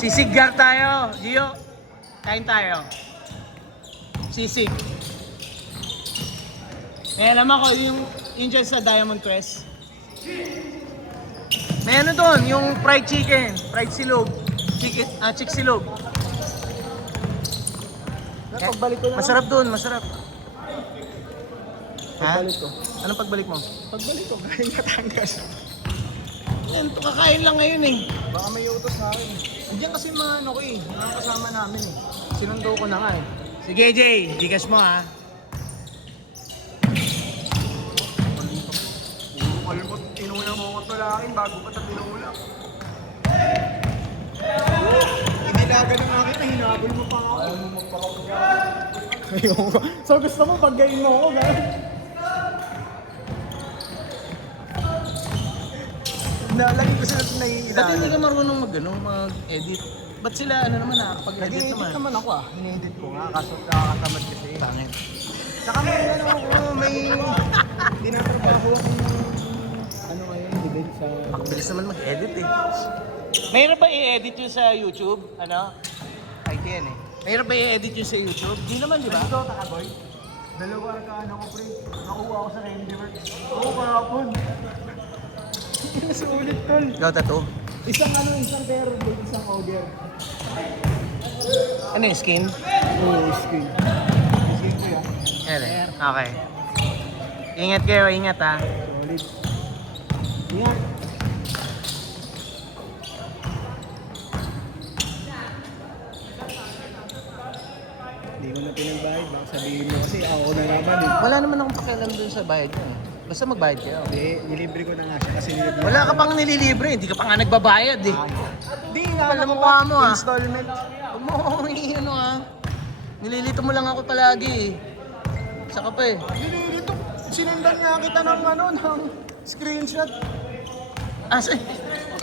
Sisiggar tayo, Gio. Kain tayo. Sisig. May alam ako yung dyan sa Diamond Quest. May ano doon, yung fried chicken, fried silog. Chick silog. Pagbalik ko na lang. Masarap doon, masarap. Ha? Pagbalik ko. Anong pagbalik mo? Pagbalik ko, galing Batangas. Yan, ito kakain lang ngayon eh. Baka may utos sa akin. Andiyan kasi mga ano ko eh, mga kasama namin eh. Sinundo ko na nga eh. Sige Jay, gigas mo ha. Kalmot, tinuna mo ko tulakin bago pa ito tinulak. Hindi na ganun akin na hinabol mo pa ako. Ayaw mo magpakapagyan. Ayoko. So gusto mo paggayin mo ako, gano'n? Lagi ko sila Dati naiilalan. hindi ka marunong mag-edit. Ba't sila nakakapag-edit Nag-edit naman? naman ako ah. Hini-edit ko nga, kaso nakakatamad kasi. Pangit. Saka may ano ako, may dinatrabaho akong ano ngayon, event sa... Bilis naman mag-edit eh. Mahirap ba i-edit yun sa YouTube? Ano? IT yan eh. Mahirap ba i-edit yun sa YouTube? Di naman, di ba? Ito, Takaboy. Dalawa ka ano ko, pre. Nakuha ako sa Rendiworks. Oo, kahapon. Nasulit, tol. Ikaw, tattoo. Isang terror blade, isang ogre. Ano yung skin? Oo, skin. Skin ko yan. Yan eh. Okay. Ingat kayo, ingat ha. Solid. Ingat. Hindi ko na pinagbayad. Baka sabihin mo kasi ako na naman eh. Wala naman akong pakialam dun sa bayad mo eh. Basta magbayad kayo. Hindi, nilibre ko na nga siya kasi nilibre. Wala ka pang nililibre, hindi ka pa nga nagbabayad eh. Hindi, Kapal na mukha mo ah. Installment. Huwag mo akong ano ah. Nililito mo lang ako palagi eh. Saka pa eh. Dito, sinundan nga kita ng ano, ng screenshot. Asa?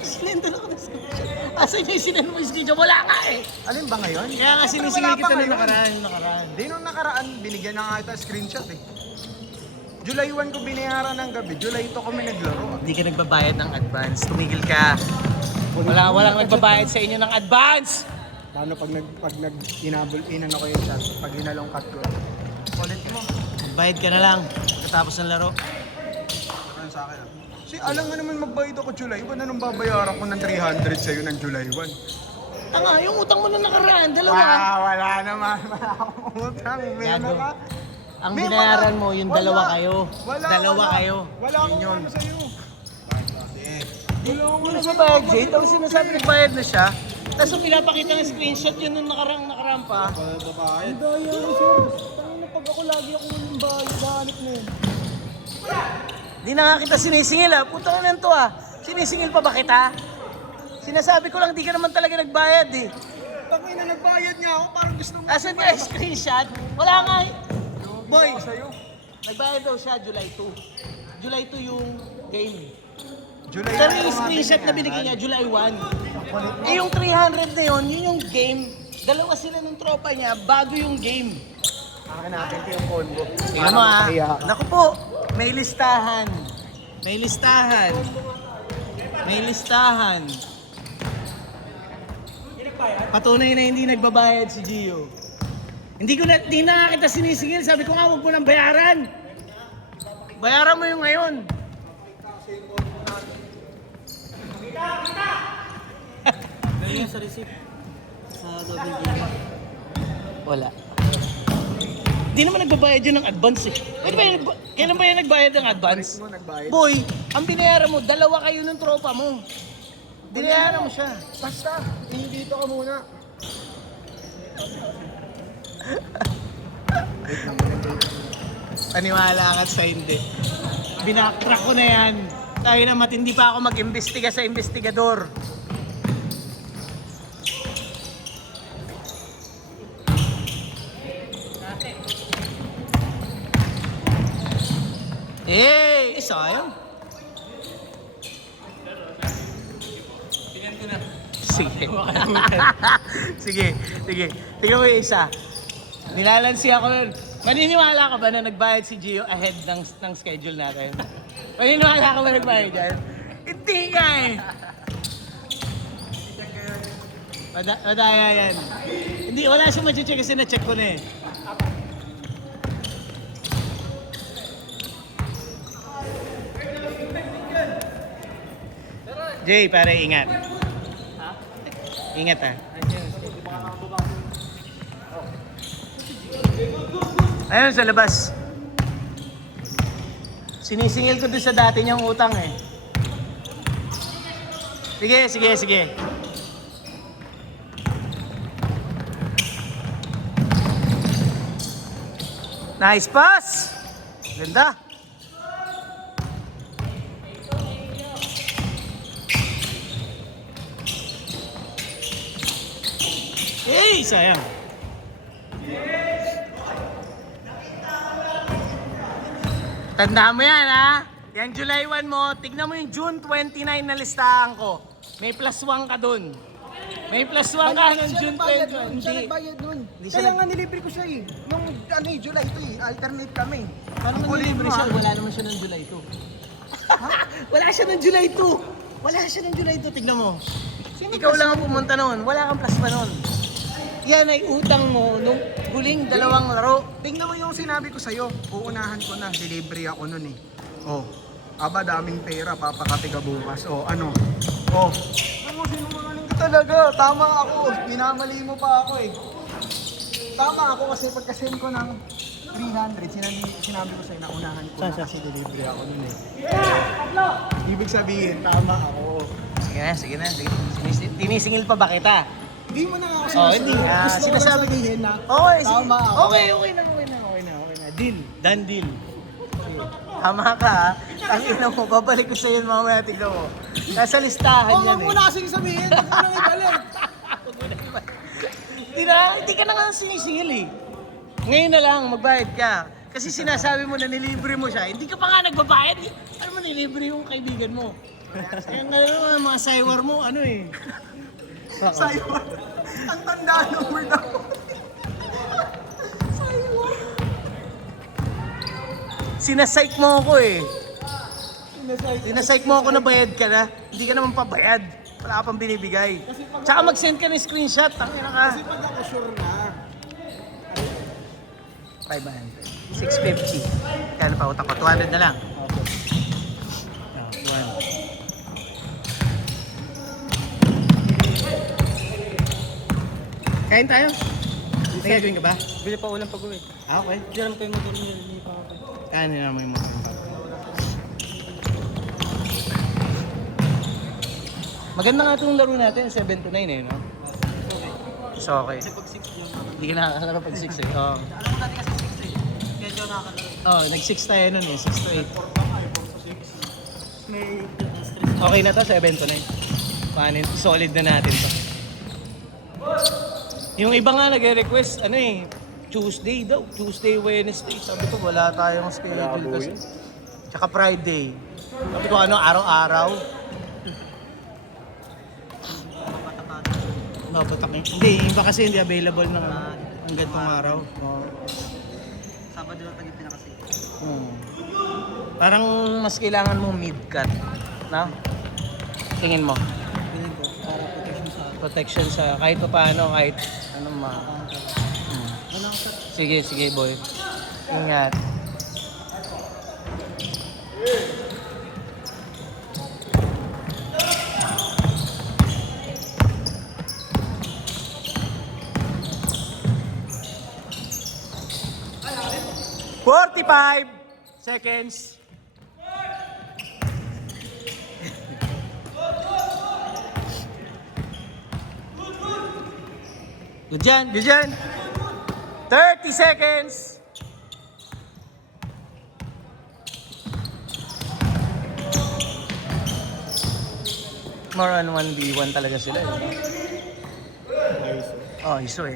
Sinendan ako ng screenshot. Asa yung sinendan mo yung screenshot? Wala nga eh. Alin ba ngayon? Kaya nga Siyempre, sinisingil wala pa kita nung ngayon. nakaraan. Di nung nakaraan, binigyan na nga kita screenshot eh. July 1 ko binayaran ng gabi, July 2 kami naglaro. Hindi ka nagbabayad ng advance. Tumigil ka. Walang nagbabayad sa inyo ng advance. Paano pag inabol, inano ko yung chat, pag inalong cut ko. Ulit mo. Magbayad ka na lang. Pagkatapos ng laro. Ano sa akin ah? Si alam nga naman magbayad ako July 1, anong babayaran ko ng 300 sa'yo ng July 1? Tanga, yung utang mo nung nakaraan, dalawa ka. Wala naman. Wala akong utang. May ano Gago. ka? Ang May binayaran mga- mo, yung wala. dalawa kayo. Dalawa Wala. kayo. Wala akong ano sa'yo. Yung nagbabayad, Jay, tapos sinasabi nagbayad na siya. Tapos yung pinapakita ng screenshot yun nung nakaraan pa. Ang daya mo, sir. Tangan na pag ako lagi ako ng bahanip na yun. Di na nga kita sinisingil ah. Putang ina to ah. Sinisingil pa ba kita? Sinasabi ko lang di ka naman talaga nagbayad eh. Tangin na nagbayad niya ako, parang gusto mo. Asan nga yung screenshot? Wala nga eh. Boy, Sa'yo. nagbayad daw siya July 2. July 2 yung game. July Pero na yung ako screenshot na binigay niya, July 1. Eh yung 300 na yun, yun yung game. Dalawa sila ng tropa niya bago yung game. Akin natin ito yung combo. Tingnan mo ah. Naku po, may listahan. May listahan. May listahan. Patunay na hindi nagbabayad si Gio. Hindi na kita sinisingil. Sabi ko nga, huwag mo nang bayaran. Bayaran mo yung ngayon. Ganyan sa receipt. Sa double game. Wala. Hindi naman nagbabayad yun ng advance eh. Kailan ba yan nagbayad ng advance? Mo nagbayad. Boy, ang binayaran mo, dalawa kayo ng tropa mo. Binayaran mo siya. Basta, dito ka muna. Paniwala ka sa hindi. Binacktrack ko na yan. Tayo na matindi pa ako mag-imbestiga sa investigador. Eh, sayang. Sige. sige, sige. Tingnan mo yung isa. Nilalansi ako nun. Maniniwala ka ba na nagbayad si Gio ahead ng schedule natin? Maniniwala ka ba nagbayad dyan? Hindi nga eh. Madaya yan. Hindi, wala siyang ma-check kasi na-check ko na eh. Jay, pare, ingat. Ingat ah. Ayun, sa labas. Sinisingil ko doon sa dati niyang utang eh. Sige, sige, sige. Nice pass! Ganda. Hey, sayang. Tandaan mo yan ha. Yung July 1 mo, tignan mo yung June 29 na listahan ko. May plus 1 ka dun. May plus 1 ka ng June 20. Siya nagbayad nun. Hindi siya Kaya nag- nga nilibre ko siya eh. Nung ano eh, July ito eh. Alternate kami. Paano mo Kukulit nilibre mo, siya? ah. Wala naman siya ng July 2. Wala siya ng July 2. Wala siya ng July 2. Tignan mo. Ikaw lang ang pumunta noon. Wala kang plus pa noon. Yan ay utang mo nung huling dalawang laro. Tingnan mo yung sinabi ko sa'yo. Uunahan ko na. Delivery ako nun eh. Oh. Aba, daming pera. Papakati ka bukas. Oh, ano? Oh. Ano, sinungaling ka talaga. Tama ako. Minamali mo pa ako eh. Tama ako kasi pagka-send ko ng 300, sinabi ko sa'yo na unahan ko na kasi delivery ako nun eh. Ibig sabihin, tama ako. Sige na, sige na. Sige. Tinisingil pa ba kita? Hindi mo na nga ako Oh, hindi. Gusto ko lang Sinasabi sabihin na Okay, sige. tama ako. Okay na. Deal. Done deal. Tama ka ha. Ang ina mo, babalik ko sa'yo mamaya. Tignan mo. Nasa listahan Oh, yan wag mo eh. na kasing sabihin. Huwag mo nang ibalik. Hindi ka na nga sinisingil eh. Ngayon na lang, magbayad ka. Kasi sinasabi mo na nilibre mo siya, hindi ka pa nga nagbabayad eh. Ano mo, nilibre yung kaibigan mo. Kaya ngayon, mga saywar mo, ano eh. Sa'yo. Ang tanda ng word ako. Sinasike mo ako eh. Sinasike mo ako na bayad ka na. Hindi ka naman pabayad. Wala ka pang binibigay. Tsaka mag-send ka ng screenshot. Tangina ka. Kasi pag ako sure na, 500. 650. Kano pa utak ko? 200 na lang. Oh, 200. Kain tayo? May gagawin ka ba? Bili pa ulam pag-uwi. Okay. Hindi alam ko yung motor niya. Hindi pa ako. Kain na naman mo. Maganda nga itong laro natin, 7 to 9 eh, no? So, okay. Kasi pag 6 yun. Hindi ka nakakalaro pag 6 eh. Oo. Alam mo dati kasi 6 eh. Kaya dyan nakakalaro. Oh, nag-6 tayo nun eh, 6 to 8. May stress. Okay na to, 7 to 9. Panin, solid na natin to. Yung iba nga nag-request, ano eh, Tuesday daw. Tuesday, Wednesday. Sabi ko, wala tayong schedule kasi. Tsaka Friday. Sabi ko, ano, araw-araw. Mabatak eh. Hindi, iba kasi hindi available ng ang gantong araw. Oh. Sabado na pag yung pinakasafe. Parang mas kailangan mong mid-cut. No? Tingin mo. Piling ko. Para protection sa... Protection sa kahit pa paano, kahit ano ma... Ano ang sir? Sige, sige boy. Ingat. "45 seconds." Good dyan, good dyan. 30 seconds. More on 1v1 talaga sila eh. Oh, iso eh.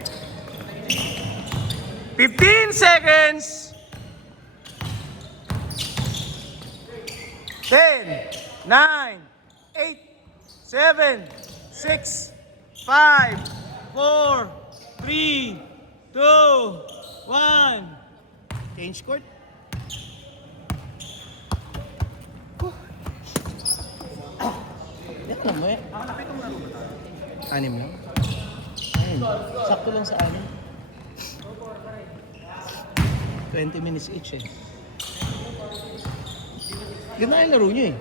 15 seconds. 10, 9, 8, 7, 6, 5, 4, 3, 2, 1. Change court. Yan lang ba eh? Anim lang. Sakto lang sa amin. 20 minutes each eh. Ganda yung laro nyo eh.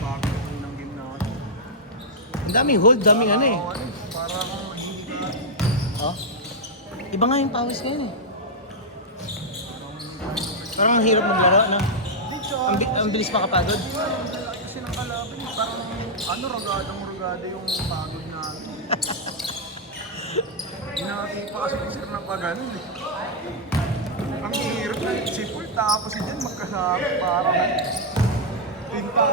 Bago na ng game natin. Ang daming hold, daming ano eh. Parang hindi ka... Oh? Iba nga yung pawis ngayon eh. Parang ang hirap maglaro, no? Ang bilis makapagod. Kasi ng kalaban, parang ano, ragada yung pagod natin. Hinati pa kasi sir na pa ganun eh. Ang hirap na si Paul, tapos si Jen magkasama, parang pinta.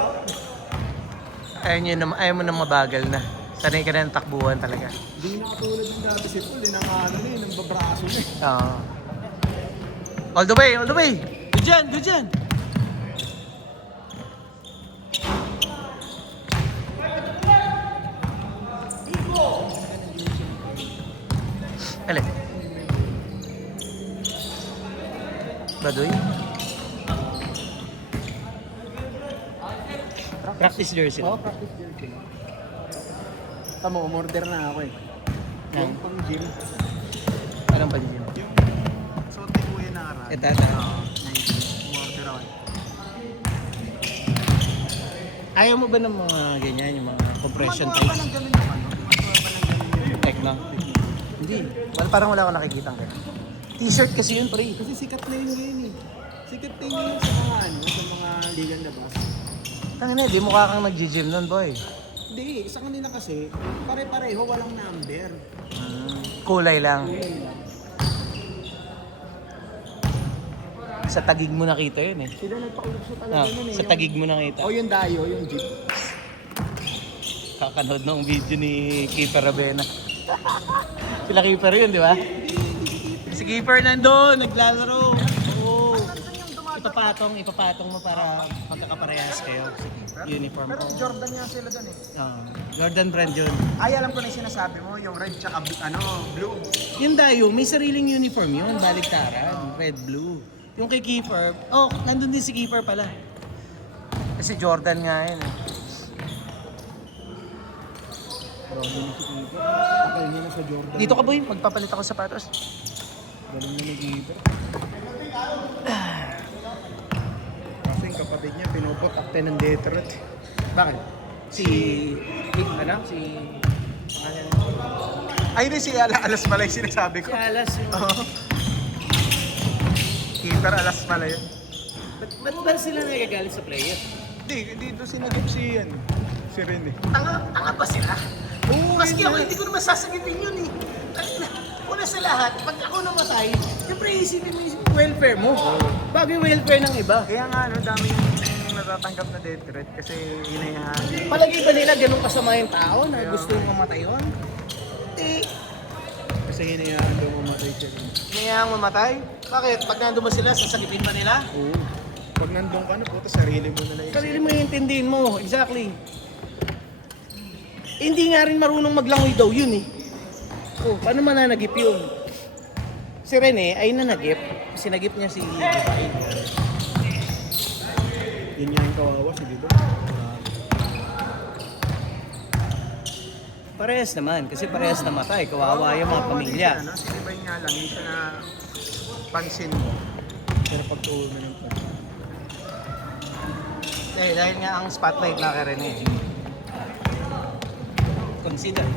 Ayaw mo na mabagal na. Sanay ka na ng takbuhan talaga. Hindi na katulad yung dati si Paul, ano na eh, ng babraso na eh. Oo. All the way, all the way! Good dyan, good dyan! Alin? Baduy? Practice jersey. Oo, practice jersey. Tama, umorder na ako eh. Yung pang gym. Anong pa dyan? Yung suot ni Kuya Nara. Ito. Umorder ako eh. Ayaw mo ba ng mga ganyan, yung mga compression Gumagawa ba tights? ng ganun yung ano? Gumagawa ba ng ganun yung... Tekno? Hindi. Well, parang wala akong nakikita ng ganyan. T-shirt kasi yun, pre. Kasi sikat na yun ngayon eh. Sikat na yun sa mga ano, sa mga ligang labas. Tangina, di mukha kang nag-gym nun, boy. Hindi, sa kanila kasi, pare-pareho, walang number. Kulay lang. Sa tagig mo nakita yun eh. Sila nagpakulubso talaga Ah, nun eh. sa tagig mo nakita. O yung dayo, yung jeep. Kakanood ng video ni Keeper Ravena. Sila Keeper yun, di ba? Si Keeper nandun, naglalaro. Oo. Ipapatong mo para magkakaparehas kayo. Uniform. Pero Jordan nga sila dun eh. Jordan brand yun. Ay, alam ko na yung sinasabi mo, yung red tsaka blue. Yung Dayo, may sariling uniform yun, baligtaran, red, blue. Yung kay Keeper, nandun din si Keeper pala. Kasi Jordan nga yun eh. Jordan ni si Keeper. Pakal niya na sa Jordan. Dito ka boy, magpapalit ako sa sapatos. Galing na ni Keeper. Kasi yung kapatid niya, pinupotakte ng Detroit. Bakit? Si Ay, hindi si Alas Malay sinasabi ko. Alas yung... Oo. Keeper Alas Malay yun. Ba't ba sila nagagalit sa player? Hindi, dito sinagip si yan. Si Rene. Tanga ba sila? Oo, Maski ako, hindi ko naman sasagipin yun eh. Una sa lahat, pag ako namatay, siyempre isipin mo yung welfare mo. Bago yung welfare ng iba. Kaya nga, dami yung natatanggap na death threat kasi inayahan. Palagi ba nila ganun kasama yung tao na gusto yung mamatay yun? Eh, Kasi inayahan daw mamatay siya. kaya mamatay? Bakit? Pag nandun ba sila, sasagipin ba nila? Oo. Pag nandun ka na, puta, sarili mo na lang. Sarili mo yung intindihin mo, exactly. Hindi nga rin marunong maglangoy daw yun eh. Paano mananagip yun? Si Rene ay nanagip. Sinagip niya si Dubai. Yun nga yung kawawa, sige ba? Parehas naman, kasi parehas namatay. Kawawa yung mga pamilya. Si Divine nga lang, hindi siya na pansin mo. Pero pag tuwa mo ng pansin. Dahil nga ang spotlight na kay Rene. Consider.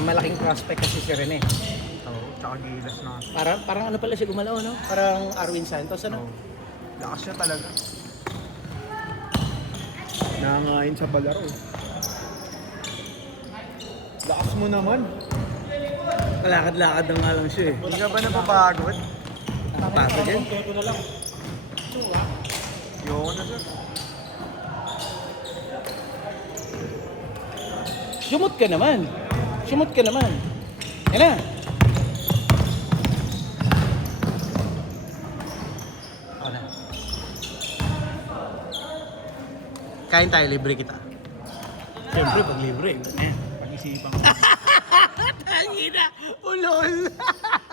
Malaking prospect kasi si Rene. Oo, tsaka gilas na. Parang ano pala siya gumalaw, no? Parang Arwin Santos, ano? Oo. Lakas siya talaga. Nangangain sa palaro. Lakas mo naman. Kalakad-lakad na nga lang siya eh. Hindi ka ba napapagod? Napapagod yan. Yoko na sir. Sumot ka naman. Sumot ka naman. Yan na. Ako na. Kain tayo, libre kita. Siyempre, pag libre. Pag-isipan ko. Tangina! Ulol!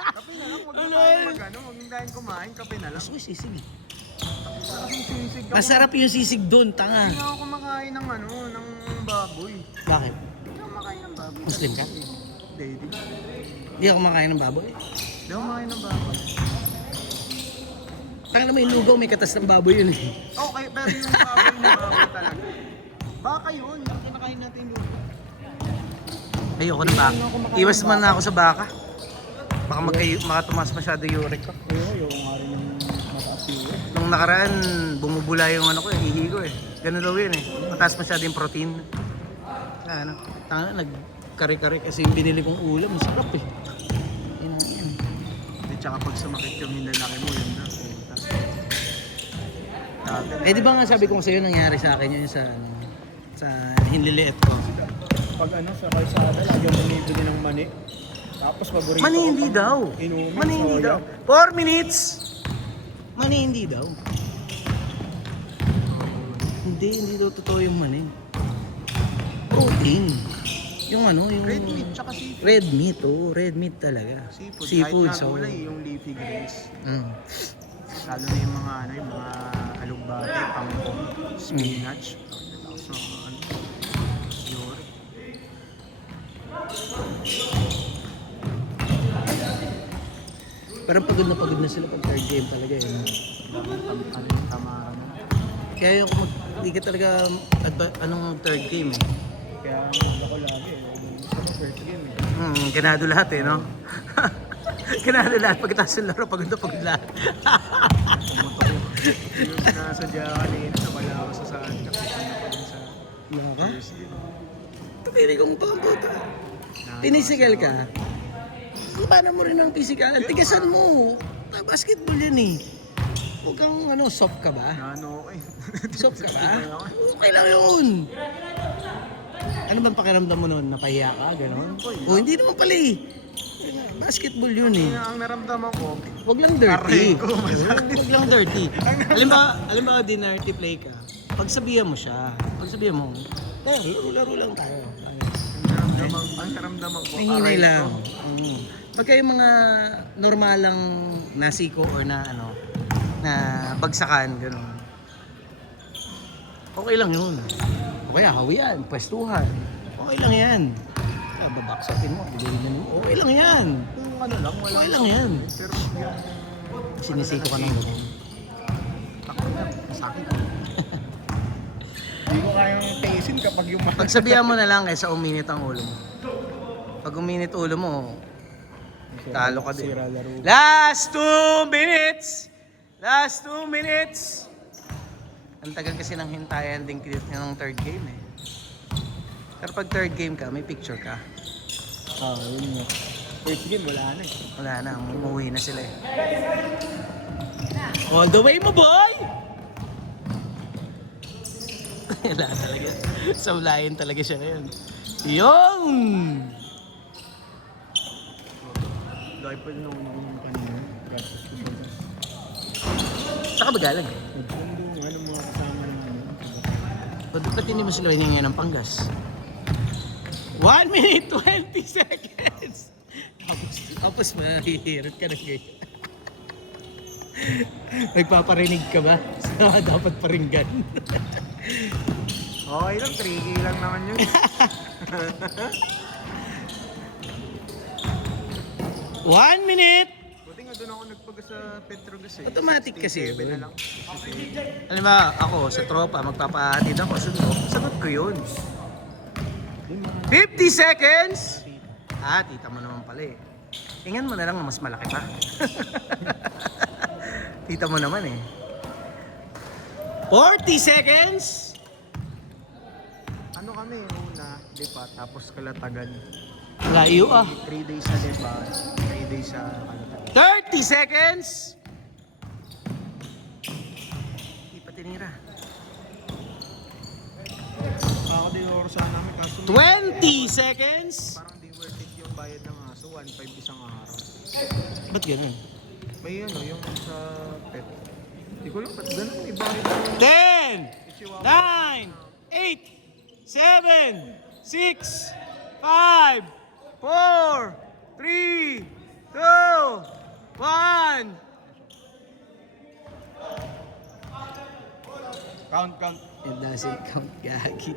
Kape na lang, huwag na tayo mag-ano, huwag na tayong kumain, kape na lang. Gusto ko sisig eh. Kasing sisig ako. Masarap yung sisig doon, tanga. Hindi nga ako kumakain ng ano, ng baboy. Bakit? Hindi ako kumakain ng baboy. Muslim ka? Daddy. Hindi ako kumakain ng baboy. Hindi ako makain ng baboy. Tanga naman yung lugaw, may katas ng baboy yun eh. Okay, pero yung baboy na baboy talaga. Baka yun, yung kinakain natin yung... Ayoko na baka. Iwas man na ako sa baka. Baka makatumas masyado yung uric ko. Ayoko nga rin yung mataas yun. Nung nakaraan, bumubula yung ano ko eh, hihi ko eh. Ganun daw yun eh. Mataas masyado yung protein. Ano, tanga nag-kare-kare kasi yung binili kong ulam, masarap eh. Yan. At saka pag sumakit yung hinlalaki mo, yun na. Eh di ba nga sabi ko sa'yo nangyari sa akin yun sa hinliliit ko. Pag ano, sa kalsada, lagyan mo bumibili ng mani. Tapos paborito Mani ko hindi pag daw. inuman, Mani hindi soya. daw. 4 minutes! Mani hindi daw. Hindi daw totoo yung mani. Protein. Yung ano, yung... Red meat, tsaka seafood. Red meat, oh. Red meat talaga. Seafood, kahit so... na gulay, yung leafy greens. Mm. Lalo na yung mga ano, yung mga alugbate, kangkong, spinach. Tapos mga ano, yun. Parang pagod na sila pag third game talaga eh. Tama na. Kaya yung hindi ka talaga anong third game eh. Kaya ako lagi, gusto ko first game eh. Ganado lahat eh, no? Ganado lahat. Pagkatapos yung laro, pagod na pagod lahat. Yung sinasadya kanina, wala ako sa saan. Kasi na pa sa Naka? first game. Tapili kong pamputa. Pinisigal ka. Paano mo rin ang physical? Tigasan mo. Basketball yan eh. Huwag kang soft ka ba? Ano ko eh. Soft ka ba? Okay lang yun. Ano bang pakiramdam mo noon? Napahiya ka? Ganon? O hindi naman pala eh. Basketball yun eh. Ang naramdaman ko, Huwag lang dirty. Aray ko, Huwag lang dirty. Alam ba, dinarty play ka. Pagsabihan mo siya. Pagsabihan mo, laro lang tayo. ang naramdaman ko, Hinginay aray lang. ko. Pagka yung mga normalang nasiko or na na bagsakan, gano'n. Okay lang yun. O kaya hawian, pwestuhan. Okay lang yan. Kaya babaksakin mo, bilhin mo. Okay lang yan. Kung ano lang, wala. Okay lang yan. Pero yung Sinisiko ka ng gano'n. takot na, masakit. Hindi ko kayang taisin kapag yung Pagsabihan mo na lang kaysa uminit ang ulo mo. Pag uminit ulo mo, talo ka din. Sira laro. Last 2 minutes! Last 2 minutes! Ang tagal kasi ng hintayan din ng third game eh. Pero pag third game ka, may picture ka. Yun nga. First game, wala na eh. Wala na, umuwi na sila eh. All the way mo, boy! Wala talaga. Saulayan talaga siya ngayon. Yung! Dahil pa nung kanina. Gastos ko siya. Saka ba galing? Nagsundo, ano mga kasama ng ano. Ba't hindi mo sila hininga ng panggas? 1 minute 20 seconds! Tapos mahihirot ka na kayo. Nagpaparinig ka ba? Sa dapat paringgan. Okay lang, 3K lang naman yun. 1 minute! Buti nga doon ako nagpaga sa Petrogas eh. Automatic kasi 67 na yun. lang. Alam ba, ako sa tropa, magpapahatid ako, sagot ko yun. 50 seconds! Ah, tita mo naman pala eh. Tingnan mo na lang na mas malaki pa. Tita mo naman eh. 40 seconds! Ano kami, una, lipat, tapos kalatagan. Layo ah. 3 days sa lipat, 3 days sa kalatagan. 30 seconds! Hindi pa tinira. Ako din oras sa namin, kaso 20 seconds! parang di worth it yung bayad ng aso, 1.5 isang araw. Ba't ganun? May ano, yung sa pet. Hindi ko lang ba't ganun, ibayad ng 10, 9, 8, 7, 6, 5, 4, 3, 2, 1. Count. It doesn't count, gagi.